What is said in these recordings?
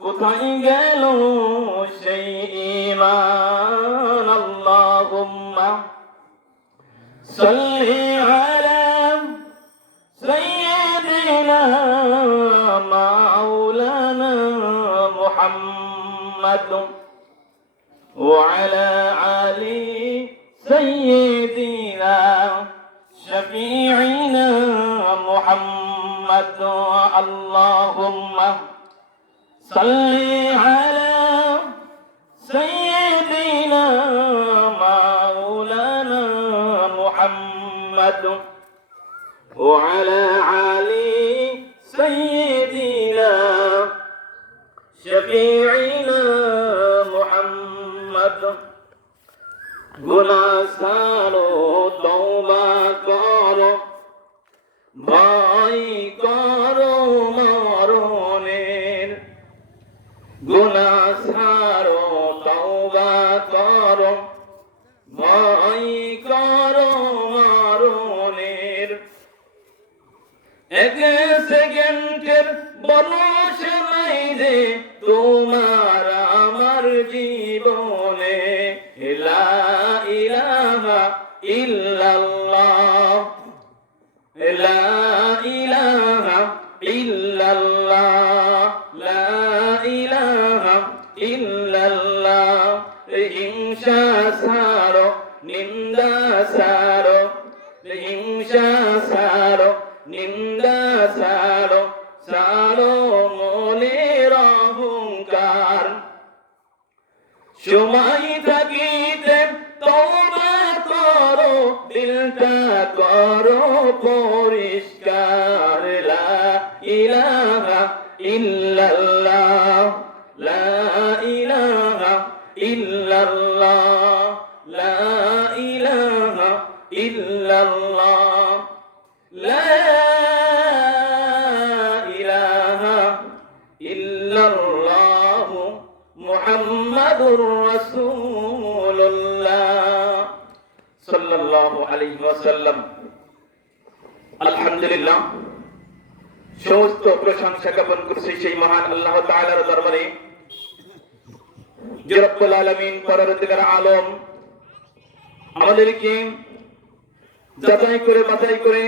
কোথায় গেল সেই ঈমান আল্লাহুম্মা সাল্লি আলা সাইয়্যিদিনা মাওলানা মুহাম্মদ ওয়া আলা আলি সাইয়্যিদিনা শাফিঈনা মুহাম্মদ আল্লাহুম্মা সাল্লি আলা সাইয়্যিদিনা মাওলানা মুহাম্মদ ওয়া আলা আলি সাইয়্যিদিনা শাফিঈনা মুহাম্মদ গুনাহ ছাড়ো তওবা করো ভয় করো মরণের গুনাহ ছাড়ো তওবা করো ভয় করো মরণের এক সেকেন্ডের বয়স নাই রে তোমার আমার জীবনে লা ইলাহা ইল্লাল্লাহ লা ইলাহা ইল্লাল্লাহ লা ইলাহা ইল্লাল্লাহ হিংসা ছাড়ো নিন্দা ছাড়ো হিংসা ছাড়ো নিন্দা ছাড়ো ছাড়ো মনের অহংকার সময় থাকিতে তওবা করো দিলটা করো পরিষ্কার লা ইলাহা ইল্লাল্লাহ লা ইলাহা ইল্লাল্লাহ লা ইলাহা ইল্লাল্লাহ লা ইলাহা ইল্লাল্লাহ মুহাম্মাদুর রাসূলুল্লাহ সাল্লাল্লাহু আলাইহি ওয়াসাল্লাম। আলহামদুলিল্লাহ, সমস্ত প্রশংসা জ্ঞাপন করছি সেই মহান আল্লাহ তাআলার দরবারে যে রব্বুল আলামিন পরবর্তীকার আলম আমাদেরকে যাচাই করে বাছাই করে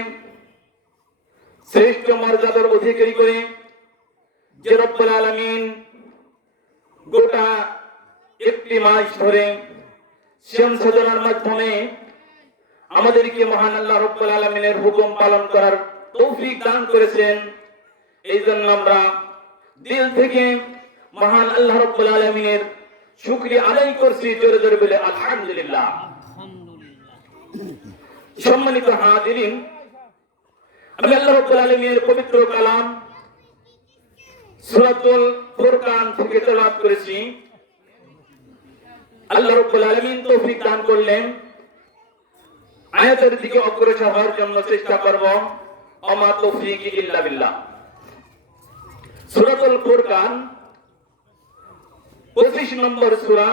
শ্রেষ্ঠ মর্যাদার অধিকারী করে যে রব্বুল আলামিন গোটা একটি মাস ধরে সিয়াম সাধনার মাধ্যমে আমাদেরকে মহান আল্লাহ রব্বুল আলামিনের হুকুম পালন করার তৌফিক দান করেছেন। এই জন্য আমরা দিল থেকে মহান আল্লাহ রব্বুল আলামিনের শুকরিয়া আদায় করছি, জোরে জোরে বলে আলহামদুলিল্লাহ। সম্মানিত হাজিরিন, আমি আল্লাহ রব্বুল আলামিনের পবিত্র কালাম সূরাতুল ফুরকান থেকে তেলাওয়াত করেছি। আল্লাহ রব্বুল আলামিন তৌফিক দান করলেন, আয়াতের দিকে অগ্রসর হওয়ার জন্য চেষ্টা করব। আমা তৌফিক ইল্লা বিল্লাহ। সূরাতুল ফুরকান 25 নম্বর সূরা।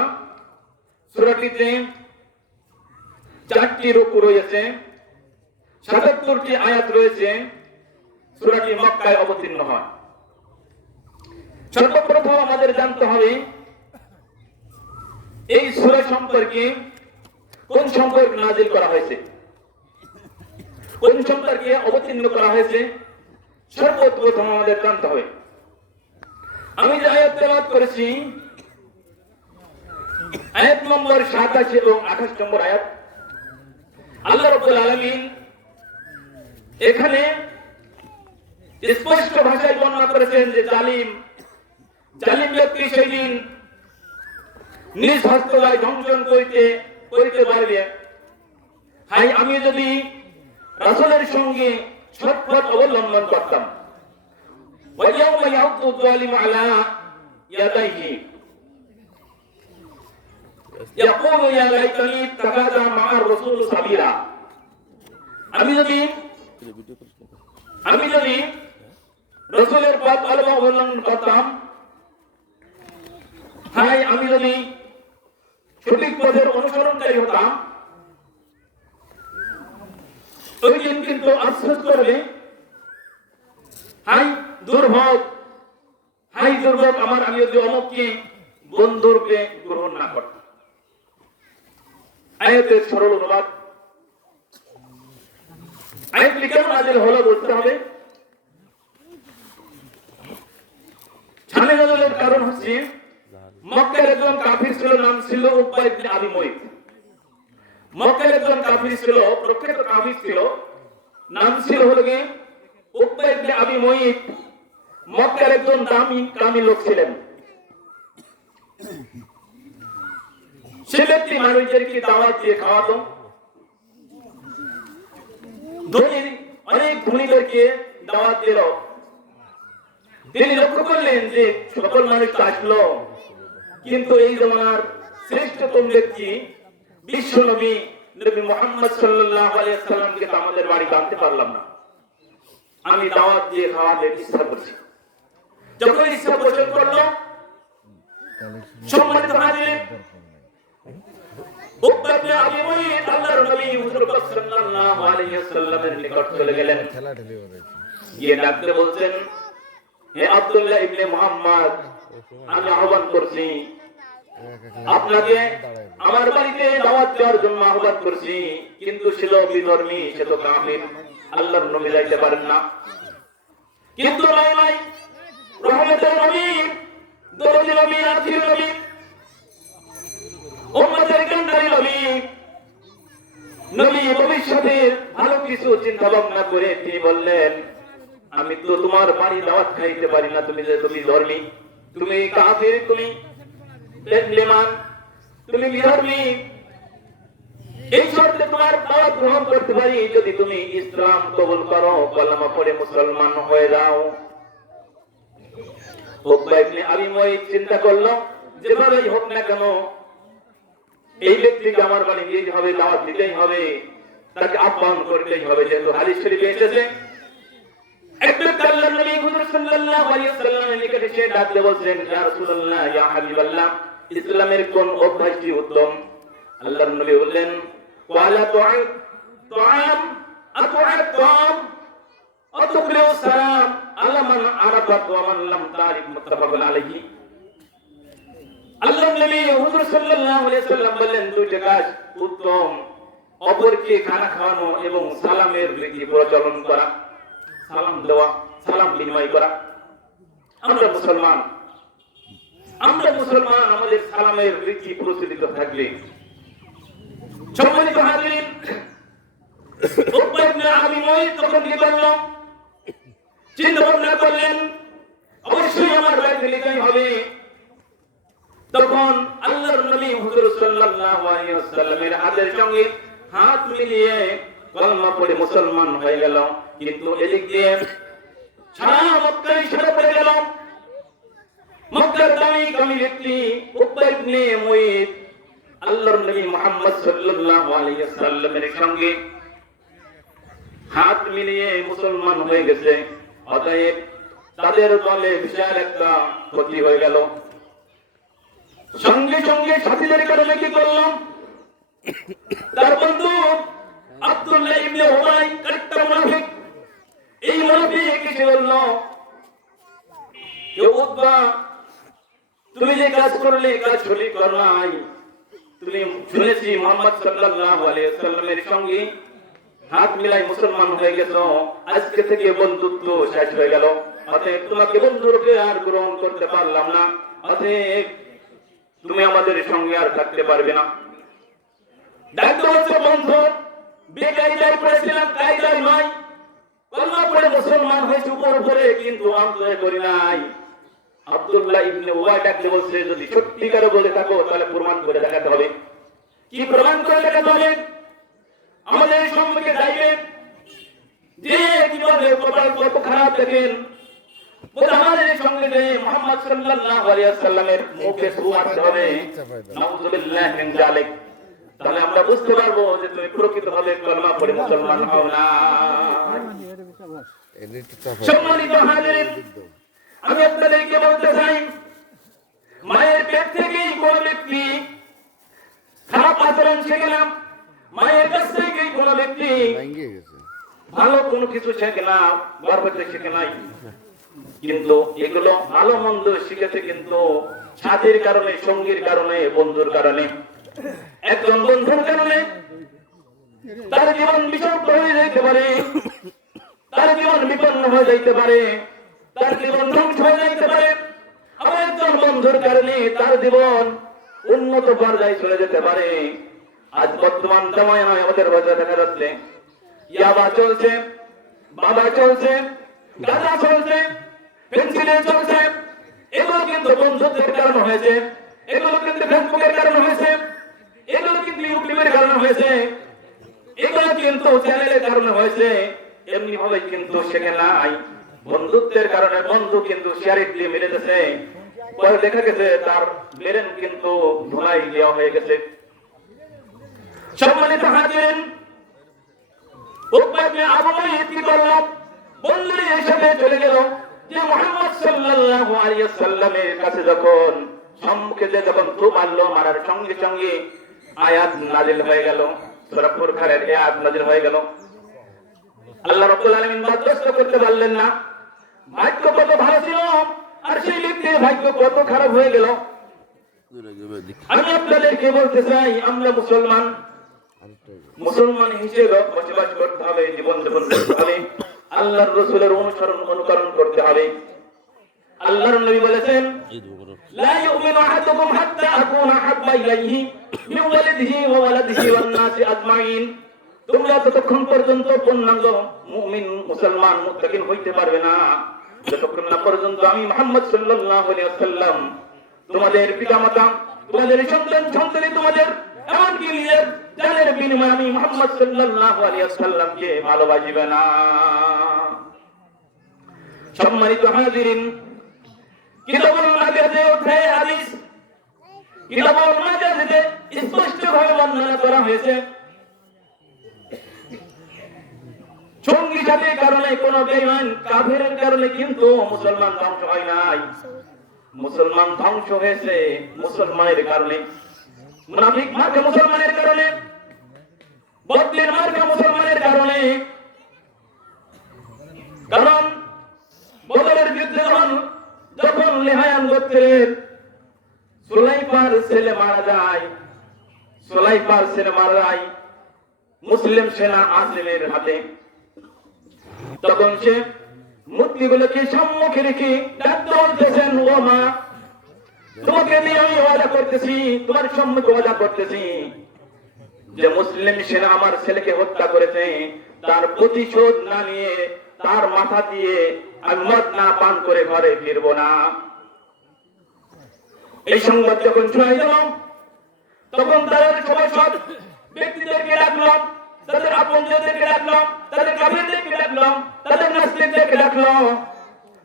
সূরাটিতে 4টি রুকু রয়েছে, 77টি আয়াত রয়েছে। সূরাটি মক্কায় অবতীর্ণ হয়। সর্বপ্রথম আমাদের জানতে হবে এই সূরা সম্পর্কে কোন সম্পর্কে নাযিল করা হয়েছে, কোন সম্পর্কে অবতীর্ণ করা হয়েছে, সর্বপ্রথম আমাদের জানতে হবে। আমি যে আয়াত তেলাওয়াত করেছি, আয়াত নম্বর 27 এবং 28 নম্বর আয়াত, আল্লাহ রাব্বুল আলামিন এখানে স্পষ্ট ভাষায় বর্ণনা করেছেন যে জালিম ব্যক্তি সেদিন নিজ হস্তদায় ধ্বংসন করিতে পারবে। হাই, আমি যদি রাসূলের সঙ্গে সৎপথ অবলম্বন করতাম। ওয়ায়াউমা ইয়াউদ্দু যালিমু আলা ইয়াদাইহি ইয়াকুলু ইয়া লাইতানি ইত্তাখাযা মা'আর রাসূল সাবিরা। আমি যদি রাসূলের পথ অবলম্বন করতাম, হাই আমি যদি সঠিক পথের অনুসরণকারী হতাম, ওই দিন কিন্তু আফসোস করবে, হাই দুর্ভোগ, হাই দুর্ভোগ আমার, আমি যদি অমুককে বন্ধুরূপে গ্রহণ না করতাম। আয়াতের সরল অনুবাদ, আয়াতটি কেন নাযিল হলো বলতে হবে। শানে নাযিলের কারণ হচ্ছে মক্কার একজন কাফির ছিল, নাম ছিল উকবা ইবনে আবি মুইত। মক্কার একজন কাফির ছিল, প্রখ্যাত কাফির ছিল, নাম ছিল হলো কি উকবা ইবনে আবি মুইত। মক্কার একজন দামি লোক ছিলেন। সে ব্যক্তি মানুষদেরকে দাওয়াত দিয়ে খাওয়াতো, অনেক ধনীদেরকে দাওয়াত দিল। তিনি লক্ষ্য করলেন যে সকল মানুষ তো আসলো, কিন্তু এই জমানার শ্রেষ্ঠতম ব্যক্তি বিশ্ব নবী নবী মুহাম্মদ সাল্লাল্লাহু আলাইহি ওয়াসাল্লামকে তো আমাদের বাড়িতে আনতে পারলাম না, আমি দাওয়াত দিয়ে খাওয়াতে ইচ্ছা করছি। যখন ইচ্ছা পোষণ করলো, সম্মানিত হাজির, উকবা ইবনে আবি মুইত আল্লাহর নবী হুজুর পাক সাল্লাল্লাহু আলাইহি ওয়াসাল্লামের নিকট চলে গেলেন। গিয়ে ডাকতে বলছেন, হে আব্দুল্লাহ ইবনে মুহাম্মদ, আমি আহ্বান করছি আপনাকে, আমার বাড়িতে দাওয়াত দেওয়ার জন্য আহ্বান করছি, কিন্তু সে তো বিধর্মী, সে তো কাফির, আল্লাহর নবী যাইতে পারেন না। কিন্তু নাই রহমতের নবী, দরদি নবী, আখির নবী, উম্মতের কান্ডারি নবী, নবী ভবিষ্যতের ভালো কিছু চিন্তা ভাবনা করে তিনি বললেন, আমি তো তোমার বাড়ি দাওয়াত খাইতে পারি না, তুমি ধর্মী, তুমি কাফির, তুমি বেঈমান, তুমি বিধর্মী। এই শর্তে তোমার দাওয়াত গ্রহণ করতে পারি যদি তুমি ইসলাম কবুল করো, কলেমা পড়ে মুসলমান হয়ে যাও। উকবা ইবনে আবি মুইত চিন্তা করলো, যেভাবেই হোক না কেন এই ব্যক্তিকে আমার বাড়ি নিয়ে হবে, দাওয়াত দিতেই হবে, তাকে আহ্বান করতেই হবে, যেহেতু হাদিস শরীফে এসেছে। একবার আল্লাহর নবী হুজুর সাল্লাল্লাহু আলাইহি ওয়াসাল্লামের নিকটে এসে ডাকতে বলছেন, ইয়া রাসূলুল্লাহ, ইয়া হাবিবাল্লাহ, ইসলামের কোন অভ্যাসটি উত্তম? আল্লাহর নবী বললেন, ওয়ালা তুআম আতুআম আতুকরিউ সালাম আলা মান আরাফা ওয়া মান লাম তারিক, মুত্তাফাকুন আলাইহি। আল্লাহর নবী হুজুর সাল্লাল্লাহু আলাইহি ওয়াসাল্লাম বললেন, দুইটা কাজ উত্তম, অপরকে খানা খাওয়ানো এবং সালামের রীতি প্রচলন করা, সালাম দেওয়া, সালাম বিনিময় করা। আমরা মুসলমান, আমাদের সালামের রীতি প্রচলিত থাকবে। সম্মানিত হাজিরিন, উকবা ইবনে আবি মুইত তখন কি করলো? চিন্তা ভাবনা করলেন, অবশ্যই আমার বাড়িতে নিতেই হবে। তখন আল্লাহর নবী হুজুর সাল্লাল্লাহু আলাইহি ওয়াসাল্লামের হাতের সঙ্গে হাত মিলিয়ে কলমা পড়ে মুসলমান হয়ে গেল। কিন্তু এদিক দিয়ে সারা মক্কায় ছড়ে পড়ে গেল। মক্কার দামি ব্যক্তি উকবা ইবনে মুইত আল্লাহর নবী মুহাম্মদ সাল্লাল্লাহু আলাইহি ওয়াসাল্লামের সঙ্গে হাত মিলিয়ে মুসলমান হয়ে গেছে। অতএব তাদের দলে বিশাল একটা ক্ষতি হয়ে গেল। সঙ্গে সঙ্গে সাথীদের কারণে কি করলাম, তার বন্ধু আব্দুল্লাহ ইবনে উবাই, একটা মুনাফিক, এই মুনাফিক এসে বলল, উকবা, তুমি যে কাজ করলে কাজ সঠিক করো নাই। তুমি শুনেছি মুহাম্মদ সাল্লাল্লাহু আলাইহি ওয়াসাল্লামের সঙ্গে হাত মিলাই মুসলমান হয়ে গেছো, আজকে থেকে বন্ধুত্ব শেষ হয়ে গেল। অতএব তোমাকে বন্ধুরূপে আর গ্রহণ করতে পারলাম না, অতএব তুমি আমাদের সঙ্গে আর থাকতে পারবে না। ডাক্তার হচ্ছে বন্ধু, বেকায়দায় পড়েছিলাম, কায়দায় নয়, কলমা পড়ে মুসলমান হয়েছে উপরে, কিন্তু অন্তরে করি নাই। আব্দুল্লাহ ইবনে উবাই ডাকতে বলছে, যদি সত্যিকারে বলে থাকো তাহলে প্রমাণ করে দেখাতে হবে। কি প্রমাণ করে দেখাতে হবে? আমাদের সম্মুখে যাইবে যে কিভাবে কত খারাপ দেখেন, আমাদের সঙ্গে যে মুহাম্মদ সাল্লাল্লাহু আলাইহি ওয়াসাল্লামের মুখে ছু মারতে হবে, নাউযুবিল্লাহি মিন যালিক। তাহলে আমরা বুঝতে পারবো যে তুমি প্রকৃতভাবে কলমা পড়ে মুসলমান হও না। সম্মানিত হাজিরিন, আমি আপনাদেরকে বলতে চাই, মায়ের পেট থেকেই কোন ব্যক্তি খারাপ আচরণ শিখে না, মায়ের কাছ থেকেই কোন ব্যক্তি ভালো কোনো কিছু শেখে না, গর্বতে শিখে নাই। কিন্তু এগুলো ভালো মন্দ শিখেছে কিন্তু সাথীর কারণে, সঙ্গীর কারণে, বন্ধুর কারণে। একজন বন্ধুর কারণে তার জীবন বিপন্ন হয়ে যেতে পারে, তার জীবন বিপন্ন হয়ে যাইতে পারে, তার জীবন ধ্বংস হয়ে যাইতে পারে। আবার একজন বন্ধুর কারণে তার জীবন উন্নত পর্যায়ে চলে যেতে পারে। আজ বর্তমান সময়ে আমাদের বাজারে দেখা যাচ্ছে ইয়াবা চলছে, বাবা চলছে, গাঁজা চলছে, পেন্সিলের চলছে। এগুলো কিন্তু বন্ধুত্বের কারণে হয়েছে, এগুলো কিন্তু ফেসবুকের কারণে হয়েছে, এগুলো কিন্তু ইউটিউবের কারণে হয়েছে, এগুলো কিন্তু চ্যানেলের কারণে হয়েছে। এমনি ভাবে কিন্তু সেখানে নাই বন্ধুত্বের কারণে। বন্ধু কিন্তু শেয়ারিং দিয়ে মিলেছে, পরে দেখা গেছে তার ব্রেন কিন্তু ধুলাই দেওয়া হয়ে গেছে। সম্মানিত হাজিরিন, উকবা বিন আবু মুয়াইত কি করল? বন্ধুর হিসেবে চলে গেল যে মুহাম্মদ সাল্লাল্লাহু আলাইহি ওয়াসাল্লামের কাছে যখন সম্মুখে যে যখন থু মারলো, মারার সঙ্গে সঙ্গে আয়াত নাজিল হয়ে গেল, সূরা ফুরকানের আয়াত নাজিল হয়ে গেল। আল্লাহ রাব্বুল আলামিন বাধ্যস্ত করতে পারলেন না। ভাগ্য কত ভালো ছিল আর সেই ব্যক্তির ভাগ্য কত খারাপ হয়ে গেল। আমি আপনাদেরকে বলতে চাই, আমরা মুসলমান, মুসলমান হিসেবে বসবাস করতে হবে, জীবন যাপন করতে হবে, আল্লাহর রাসূলের অনুসরণ অনুকরণ করতে হবে। আল্লাহর নবী বলেছেন, লা ইউমিনু আহাদুকুম হাত্তা আকুনা হাব্বা ইলাইহি মিন ওয়ালিদিহি ওয়া ওয়ালাদিহি ওয়ান নাসি আজমাইন। তোমরা ততক্ষণ পর্যন্ত পূর্ণাঙ্গ মুমিন, মুসলমান, মুত্তাকিন হইতে পারবে না যতক্ষণ না পর্যন্ত আমি মুহাম্মদ সাল্লাল্লাহু আলাইহি ওয়াসাল্লাম তোমাদের পিতামাতা, তোমাদের সন্তান সন্ততি, তোমাদের এমনকি নিজের জানের বিনিময়ে আমি মুহাম্মদ সাল্লাল্লাহু আলাইহি ওয়াসাল্লামকে ভালোবাসিবে না। সম্মানিত হাজিরিন, কিতাবুল মাজাজে ওঠে হাদিস, কিতাবুল মাজাজে স্পষ্টভাবে বর্ণনা করা হয়েছে, সঙ্গী সাথীর কারণে, কোন বেঈমান কাফেরের কারণে কিন্তু মুসলমান ধ্বংস হয় নাই। মুসলমান ধ্বংস হয়েছে মুসলমানের কারণে, মুনাফিক মার্কা মুসলমানের কারণে, বদলির মার্কা মুসলমানের কারণে। কারণ বদরের যুদ্ধে যখন লিহায়ান গোত্রের সুলাইফার ছেলে মারা যায়, সুলাইফার ছেলে মারা যায় মুসলিম সেনা আসিমের হাতে, তখন সে মূর্তিগুলোকে সম্মুখে রেখে ডাকতে বলতেছেন, ও মা, তোমাকে নিয়ে আমি ওয়াদা করতেছি, তোমার সম্মুখে ওয়াদা করতেছি যে মুসলিম সেনা আমার ছেলেকে হত্যা করেছে, তার প্রতিশোধ না নিয়ে, তার মাথা দিয়ে আমি মদ না পান করে ঘরে ফিরবো না। এই সংবাদ যখন শোনা গেল, তখন তাদের সবাই সব ব্যক্তিদেরকে ডাকলাম, তাদের আপনজনদেরকে ডাকলাম, তাদের কাফিরদেরকে ডাকলাম, তাদের নাস্তিকদেরকে ডাকলাম,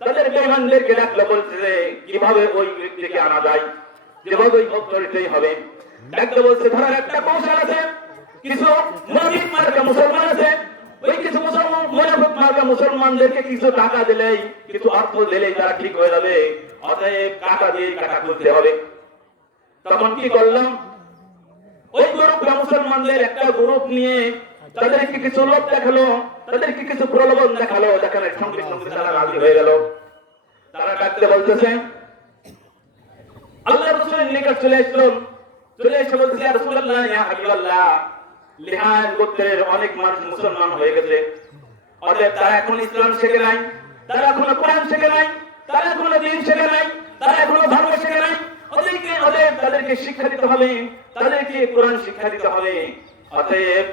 তাদের বেঈমানদেরকে ডাকলো। বলছে যে কিভাবে ওই ব্যক্তিকে আনা যায়, যেভাবে ওই করতেই হবে। ডাকতে বলছে ধরার একটা কৌশল আছে, কিছু মুনাফিক মার্কা মুসলমান আছে, ওই কিছু মুনাফিক মার্কা মুসলমানদেরকে কিছু টাকা দিলেই, কিছু অর্থ দিলেই তারা ঠিক হয়ে যাবে, অতএব কাটা দিয়ে কাটা খুলতে হবে। তখন কি করলাম, ওই গ্রুপটা মুসলমানদের একটা গ্রুপ নিয়ে তাদেরকে কিছু লোক দেখালো, তাদেরকে কিছু প্রলোভন দেখালো, দেখানোর সঙ্গে সঙ্গে তারা রাজি হয়ে গেল। তারা ডাকতে বলতেছে, আল্লাহ রাসূলের নিকট চলে আসলো, চলে এসে বলতেছে, ইয়া রাসূলুল্লাহ, ইয়া হাবিবাল্লাহ, লিহান গোত্রের অনেক মানুষ মুসলমান হয়ে গেছে, অতএব তারা এখন ইসলাম শেখে নাই, তারা এখনো কোরআন শেখে নাই, তারা এখনো দ্বীন শেখে নাই, তারা এখনো ধর্ম শেখে নাই। তাদেরকে শিক্ষা দিতে হবে, তাদেরকে কোরআন শিক্ষা দিতে হবে। অতএব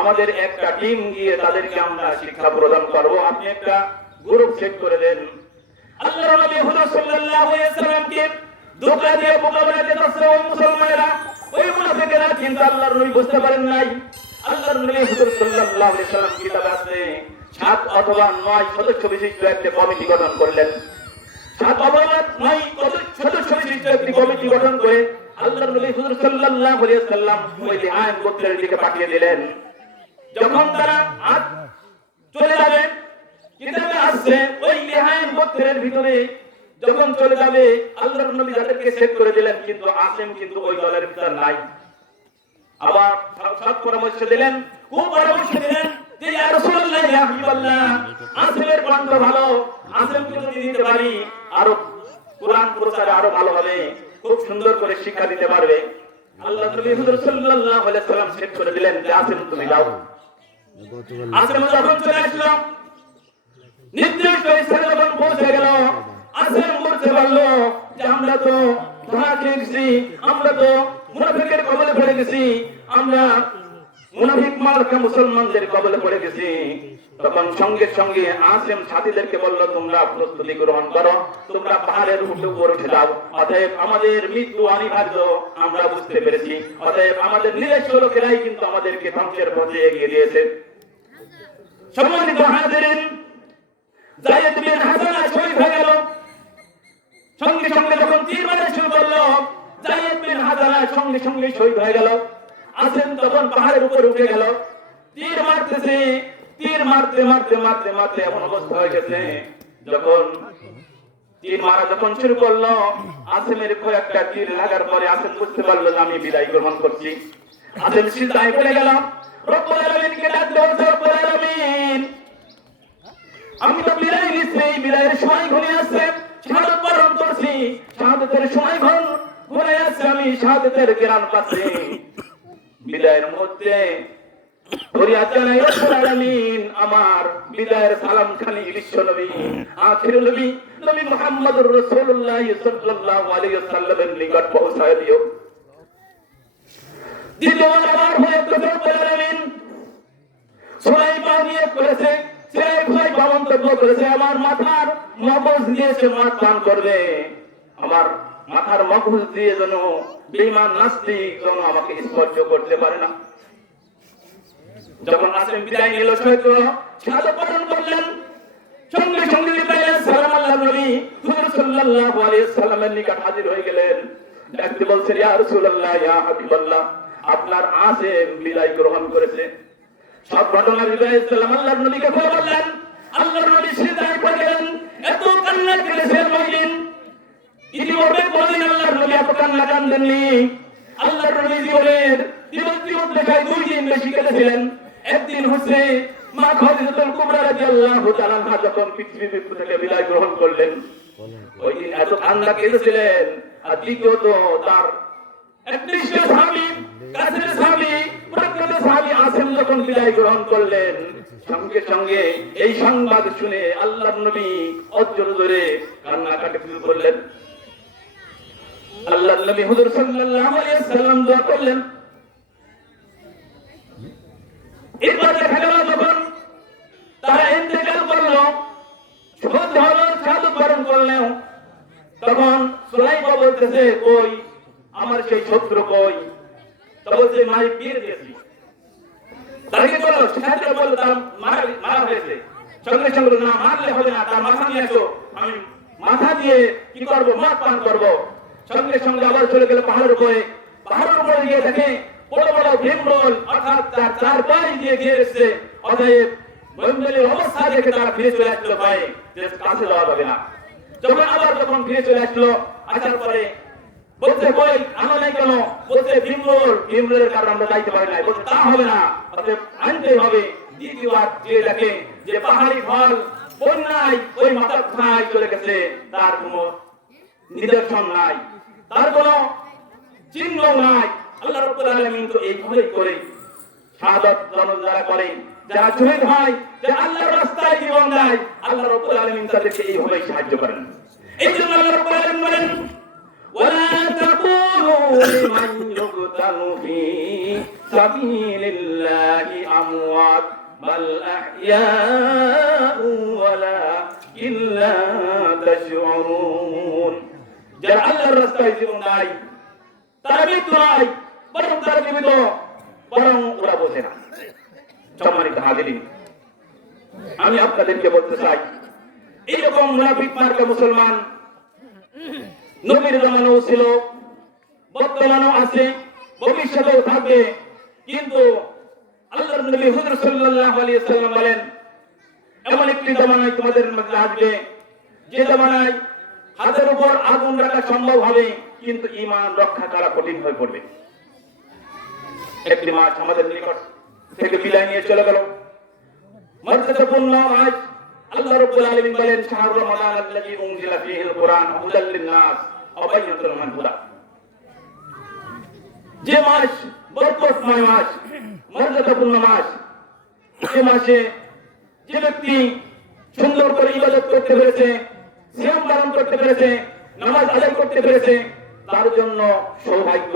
আমাদের একটা টিম গিয়ে তাদেরকে আমরা শিক্ষা প্রদান করব, আপনি একটা গ্রুপ সেট করে দেন। আল্লাহর নবী হুজুর সাল্লাল্লাহু আলাইহি ওয়াসাল্লামকে ধোঁকা দিয়ে বোকা বানাতে চাচ্ছে ওই মুসলমানেরা, ওই মুনাফিকেরা, কিন্তু আল্লাহর নবী বুঝতে পারেন নাই। আল্লাহর নবী হুজুর সাল্লাল্লাহু আলাইহি ওয়াসাল্লাম কিতাবে আছে 7 অথবা 9 সদস্য বিশিষ্ট একটা কমিটি গঠন করলেন। 7 অথবা 9 সদস্য বিশিষ্ট একটি কমিটি গঠন করে আল্লাহর নবী হুজুর সাল্লাল্লাহু আলাইহি ওয়াসাল্লাম ওই লিহান গোত্রের দিকে পাঠিয়ে দিলেন। যখন তারা চলে যাবে, কিতাবে আছে ওই লিহান গোত্রের ভিতরে যখন চলে যাবে, আল্লাহর নবী যাদেরকে সেট করে দিলেন, কিন্তু আসেম কিন্তু ওই দলের ভিতর নাই। আবার সব পরামর্শ দিলেন, খুব পরামর্শ দিলেন যে ইয়া রাসূলুল্লাহ ইয়া হাবিবাল্লাহ আসিমের কণ্ঠ ভালো, আসিমকে যদি দিতে পারি আরো কোরআন প্রচারে আরো ভালো হবে, খুব সুন্দর করে শিক্ষা দিতে পারবে। আল্লাহ নবী হুজুর সাল্লাল্লাহু আলাইহি সাল্লাম সেট করে দিলেন যে আসিম তুমি যাও। আসিম যখন চলে আসলো, নির্দিষ্ট স্থানে যখন পৌঁছে গেল, আসিম বলতে পারলো যে আমরা তো ধোঁকা খেয়ে গেছি, আমরা তো মুনাফিকের কবলে পড়ে গেছি, আমরা মুনাফিক মার্কা মুসলমানদের কবলে পড়ে গেছি। তখন সঙ্গে সঙ্গে আসিম সাথীদেরকে বলল তোমরা প্রস্তুতি গ্রহণ করো, তোমরা পাহাড়ের উপর উঠে যাও, অতএব আমাদের মৃত্যু অনিবার্য আমরা বুঝতে পেরেছি, অতএব আমাদের নিজস্ব লোকেরাই কিন্তু আমাদেরকে ধ্বংসের পথে এগিয়ে দিয়েছে। সম্মানিত হাজিরিন, যায়েদ বিন হাসানা শহীদ হয়ে গেল। সঙ্গে সঙ্গে যখন তীর মারা শুরু করলো, যায়েদ বিন হাসানা সঙ্গে সঙ্গে শহীদ হয়ে গেল। আসিম তখন পাহাড়ের উপরে উঠে গেল, তীর মারতেছে, তীর মারতে মারতে মারতে মারতে এমন অবস্থা হয়ে গেছে, যখন তীর মারা যখন শুরু করলো, আসিমের কয়েকটা তীর লাগার পরে আসিম বুঝতে পারলো যে আমি বিদায় গ্রহণ করছি। আসিম সিজদায় পড়ে গেল, রব্বুল আলামিনকে ডাক দেওয়া, রব্বুল আলামিন আমি তো বিদায় নিচ্ছি, বিদায়ের সময় ঘনিয়ে আসছে, শাহাদাত বরণ করছি, শাহাদাতের সময় ঘনিয়ে আসছে, আমি শাহাদাতের ঘ্রাণ পাচ্ছি। বিদায়ের মুহূর্তে ফরিয়াদ জানাই রব্বুল আলামিন আমার বিদায়ের সালাম খানি বিশ্ব নবী আখিরুল নবী নবী মুহাম্মদুর রাসূলুল্লাহ সাল্লাল্লাহু আলাইহি ওয়াসাল্লামের নিকট পৌঁছায় দিও। দ্বিতীয়বার আবার ফরিয়াদ করে রব্বুল আলামিন সুলাইমা নিয়োগ করেছে, সুলাইমা মন্তব্য করেছে আমার মাথার মগজ দিয়ে সে মদ পান করবে, আমার মাথার মগজ দিয়ে যেন বেঈমান নাস্তিক যেন আমাকে স্পর্শ করতে পারে না। যখন আসিম বিদায় নিল, শাহাদাত বরণ করলেন, সঙ্গে সঙ্গে জিবরাইল সালাম আল্লাহর নবী হুজুর সাল্লাল্লাহু আলাইহি ওয়াসাল্লামের নিকট হাজির হয়ে গেলেন। ডাকতে বলছেন ইয়া রাসূলুল্লাহ ইয়া হাবিবাল্লাহ আপনার আসিম বিদায় গ্রহণ করেছে। সব ঘটনা জিবরাইল সালাম আল্লাহর নবীকে বলে বললেন। আল্লাহর নবী সিজদায় পড়ে গেলেন, এত কান্না করেছেন মহিদিন, ইতিমধ্যে বলেন আল্লাহর নবী এত কান্না কাঁদেননি। আল্লাহর নবী জীবনের জীবন দেখায় 2 দিন বেশি কেঁদেছিলেন। একদিন হচ্ছে মা খাদিজাতুল কুবরা রাদিয়াল্লাহু তাআলা আনহা যখন পৃথিবী থেকে বিদায় গ্রহণ করলেন, ওই দিন এত কান্না কেঁদেছিলেন। আর দ্বিতীয়ত তার একনিষ্ঠ সাহাবী, কাছের সাহাবী, প্রকৃত সাহাবী আসিম যখন বিদায় গ্রহণ করলেন, সঙ্গে সঙ্গে এই সংবাদ শুনে আল্লাহর নবী অজর ধরে কান্নাকাটি শুরু করলেন। আল্লাহর নবী হুজুর সাল্লাল্লাহু আলাইহি ওয়াসাল্লাম দোয়া করলেন। এরপর দেখা গেল যখন তারা ইন্তেকাল করলো, শহীদ হলো, শাহাদাত বরণ করলেন, তখন সুলাইমা বলতেছে কই আমার সেই শত্রু কই? তো বলছে মারি পীর দিয়েছি। তাকে বলল, সাথে বলল তার মারা হয়েছে। সঙ্গে সঙ্গে না মারলে হবে না, তার মাথা নিয়ে আসো, আমি মাথা দিয়ে কি করবো, মদ পান করবো। সঙ্গে সঙ্গে আবার চলে গেল পাহাড়ের উপরে। পাহাড়ের উপরে গিয়ে দেখে বড় বড় ভীমরোল, অর্থাৎ তার 4 পায়ে দিয়ে ঘিরে এসছে। অতএব ভীমরোলের অবস্থা দেখে তারা ফিরে চলে আসলো পায়ে, যে কাছে যাওয়া যাবে না। যখন ফিরে চলে আসলো, আসার পরে বলছে কই আনো নাই কেন? বলছে ভীমরোলের কারণে আমরা যাইতে পারি নাই। বলছে তা হবে না, অতএব আনতেই হবে। দ্বিতীয়বার যে দেখে যে পাহাড়ি ফল বন্যায় ওই মাথার ছায় চলে গেছে, তার কোনো নিদর্শন নাই, তার কোনো চিহ্ন নাই। আল্লাহ রাব্বুল আলামিন তো এইভাবেই করে শাহাদাত বরণ যারা করে, যারা শহীদ হয়, যারা আল্লাহর রাস্তায় জীবন দেয়, আল্লাহ রাব্বুল আলামিন তাদেরকে এইভাবেই সাহায্য করেন। এই জন্য আল্লাহ রাব্বুল আলামিন বলেন ওয়ালা তাকুলু লিমান ইউকতালু ফি সাবিলিল্লাহি আমওয়াত বাল আহইয়াউ ওয়ালাকিন লা তাশউরুন। যারা আল্লাহর রাস্তায় জীবন দেয় তারা মৃত্যু নয়, বরং তারা জীবিত, বরং ওরা বোঝে না। সম্মানিত হাজিরিন, আমি আপনাদেরকে বলতে চাই, এইরকম মুনাফিক মার্কা মুসলমান নবীর জামানাও ছিল, বর্তমানেও আছে, ভবিষ্যতেও থাকবে। কিন্তু আল্লাহর নবী হুজুর সাল্লাল্লাহু আলাইহি ওয়াসাল্লাম বলেন এমন একটি জামানায় তোমাদের মধ্যে আসবে, যে জামানায় হাতের উপর আগুন রাখা সম্ভব হবে, কিন্তু ঈমান রক্ষা করা কঠিন হয়ে পড়বে। একটি মাস আমাদের নিকট থেকে বিদায় নিয়ে চলে গেল। মর্যাদাপূর্ণ মাস। আল্লাহ রাব্বুল আলামিন বলেন শাহরু রমাদান আল্লাযী উনজিলা ফীহিল কুরআন হুদাল লিন-নাস ওয়া বায়িনাতুল মিনাল হুদা। যে মাস বরকতময় মাস, মর্যাদাপূর্ণ মাস, যে মাসে যে ব্যক্তি সুন্দর করে ইবাদত করতে পেরেছে, সিয়াম পালন করতে পেরেছে, নামাজ আদায় করতে পেরেছে, তার জন্য সৌভাগ্য।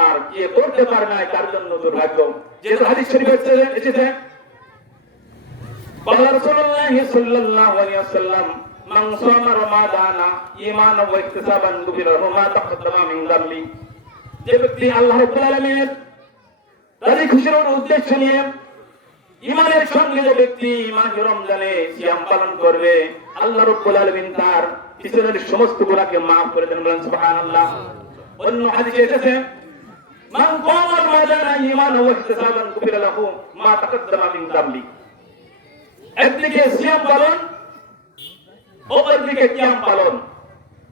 আর যে করতে পারে না তার জন্য দুর্ভাগ্য। যেহেতু হাদিস শরীফে এসেছে قال رسول الله صلى الله عليه وسلم من صام رمضان ايمانا واحتسابا غفر له ما تقدم من ذنبه। যে ব্যক্তি আল্লাহ রাব্বুল আলামিনের রাজি খুশির উদ্দেশ্য নিয়ে ঈমানের সঙ্গে যে ব্যক্তি মাহে রমজানে সিয়াম পালন করবে, আল্লাহ রাব্বুল আলামিন তার পিছনের সমস্ত গুনাহকে maaf করে দেন। বলেন সুবহানাল্লাহ। অন্য হাদিসে এসেছে মান ক্বামা রমাদানা ঈমানান ওয়া ইহতিসাবান গুফিরা লাহু মা তাকদ্দামা মিন যামবি। একদিকে সিয়াম পালন, অপরদিকে কিয়াম পালন।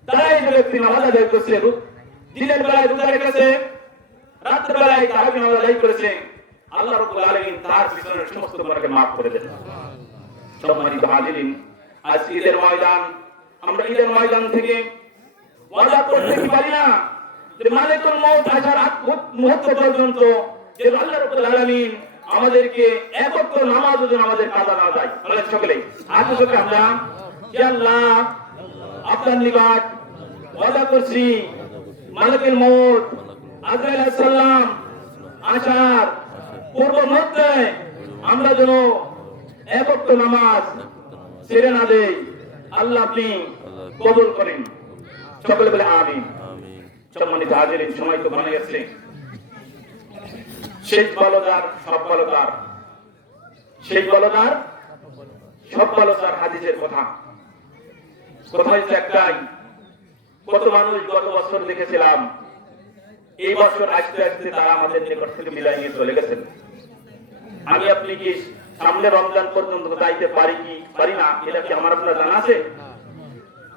তারাই যে ব্যক্তি নামাজ আদায় করছে, দিনের বেলায় রোজা রেখেছে, রাতের বেলায় তারাবি নামাজ আদায় করেছে, আল্লাহ রাব্বুল আলামিন তার পিছনের সমস্ত গুনাহকে maaf করে দেন। সম্মানিত হাজিরিন, আজ ঈদের ময়দান, আমরা ঈদের ময়দান থেকে ওয়াদা করতে পারি না যে মালিকুল মউত আসার আগ মুহূর্ত পর্যন্ত যে আল্লাহ রাব্বুল আলামিন আমাদেরকে এক ওয়াক্ত নামাজও যেন আমাদের কাজা না যায়। বলেন সকলে আজ থেকে আমরা ইয়া আল্লাহ আপনার নিকট ওয়াদা করছি মালিকুল মউত আজরাইল আলাইহিস সালাম আসার পূর্ব মুহূর্তে আমরা যেন এক ওয়াক্ত নামাজ ছেড়ে না দেই। আল্লাহ আপনি কবুল করেন। সকলে বলে আমিন। সম্মানিত হাজিরিন, সময় তো ঘনিয়ে আসছে। শেষ বলদার সব বলদার, শেষ বলদার সব বলদার হাদিসের কথা হচ্ছে একটাই। কত মানুষ গত বছর দেখেছিলাম, এই বছর আসতে আসতে তারা আমাদের নিকট থেকে বিদায় নিয়ে চলে গেছেন। আমি আপনি কি সামনে রমজান পর্যন্ত যাইতে পারি কি পারি না, এটা কি আমার আপনার জানা আছে?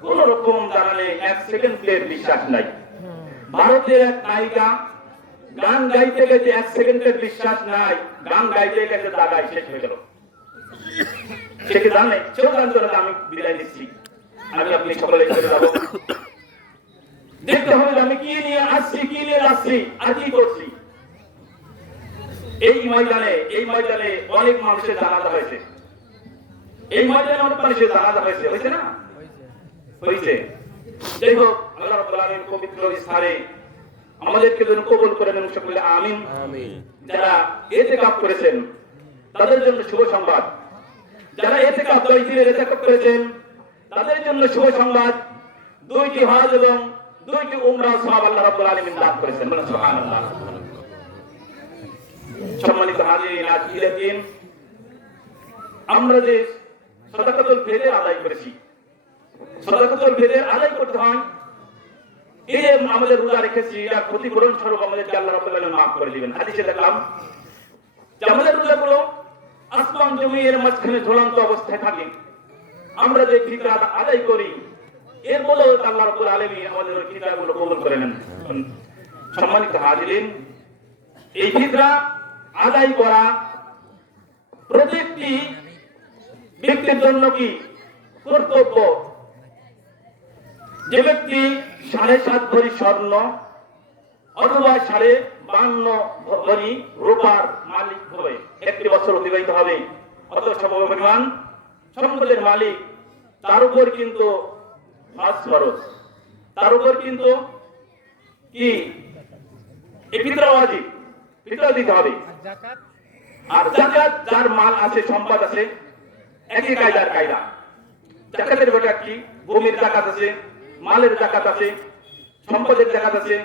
কোন রকম জানালে এক সেকেন্ডের বিশ্বাস নাই। ভারতের এক নায়িকা গান গাইতে গেছে, এক সেকেন্ডের বিশ্বাস নাই, গান গাইতে গেছে দাগায় শেষ হয়ে গেল। সে কি জানে? সেও জানতো না আমি বিদায় নিচ্ছি। আমি আপনি সকলে চলে যাবো। দেখতে হবে আমি কি নিয়ে আসছি, কি নিয়ে যাচ্ছি, আর কি করছি। এই ময়দানে অনেক মানুষের জানাজা হয়েছে, এই ময়দানে অনেক মানুষের জানাজা হয়েছে, হয়েছে না? হয়েছে। যাই হোক, আল্লাহ রাব্বুল আলামিন পবিত্র স্থানে আমাদেরকে যেন কবুল করে নেন। সকলে আমিন। যারা ইতিকাফ করেছেন তাদের জন্য শুভ সংবাদ, যারা ইতিকাফ করেছেন তাদের জন্য শুভ সংবাদ। 2টি হজ এবং 2টি উমরা সওয়াব আল্লাহ রাব্বুল আলামিন দান করেছেন। বলেন সুবহানাল্লাহ। সম্মানিত হাজিরিন, আজ ঈদের দিন আমরা যে সাদাকাতুল ফিতর আদায় করেছি, সাদাকাতুল ফিতর আদায় করতে হয়। এই যে আমাদের রোজা রেখেছি, এটা ক্ষতিপূরণ স্বরূপ আমাদেরকে আল্লাহ রাব্বুল আলামিন maaf করে দিবেন। হাদিসে দেখলাম যে আমাদের রোজাগুলো আসমান জমিনের মাঝখানে ঝুলন্ত অবস্থায় থাকে। আমরা যে ফিতর আদায় করি, এর বদলে আল্লাহ রাব্বুল আলামিন আমাদের ফিতরগুলো কবুল করে নেন। সম্মানিত হাজিরিন, এই ফিতর আদায় করা প্রত্যেকটি ব্যক্তির জন্য কি কর্তব্য। যে ব্যক্তি 7.5 ভরি স্বর্ণ অথবা 52 ভরি রূপার মালিক হবে, 1 বছর অতিবাহিত হবে, অত সমপরিমাণ সম্পদের মালিক, তার উপর কিন্তু হজ ফরজ, তার উপর কিন্তু কি এই ফিতর ওয়াজিব, ফিতর দিতে হবে। আর যাকাত যার মাল আছে, সম্পদ আছে, একই কায়দার কায়দা। যাকাতের ব্যাপারটা কি? ভূমির যাকাত আছে, মালের যাকাত আছে, সম্পদের যাকাত আছে,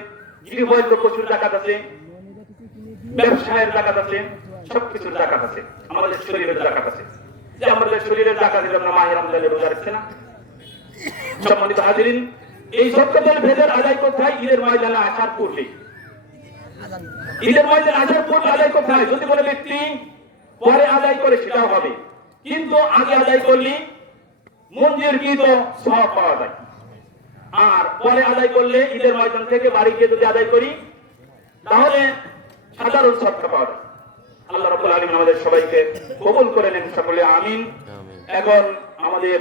গৃহবধূ পশুর যাকাত আছে, ব্যবসায়ের যাকাত আছে, সবকিছুর যাকাত আছে। আমাদের শরীরের যাকাত আছে, যে আমাদের শরীরের যাকাত দিলে আমরা মাহে রমজানে রোজা রাখছি না। সম্মানিত হাজিরিন, এই সাদাকাতুল ফিতর আদায় করতে হয় ঈদের ময়দানে আসার পূর্বে। ঈদের ময়দানে আসার পূর্বে আদায় করতে হয়। যদি কোনো ব্যক্তি পরে আদায় করে সেটাও হবে, কিন্তু আগে আদায় করলে মঞ্জুরকৃত সওয়াব পাওয়া যায়। আর পরে আদায় করলে ঈদের ময়দান থেকে বাড়ি গিয়ে যদি আদায় করি তাহলে সাধারণ সদকা পাওয়া যায়। আল্লাহ রাব্বুল আলামিন আমাদের সবাইকে কবুল করে নেন, সকলে আমিন। এখন আমাদের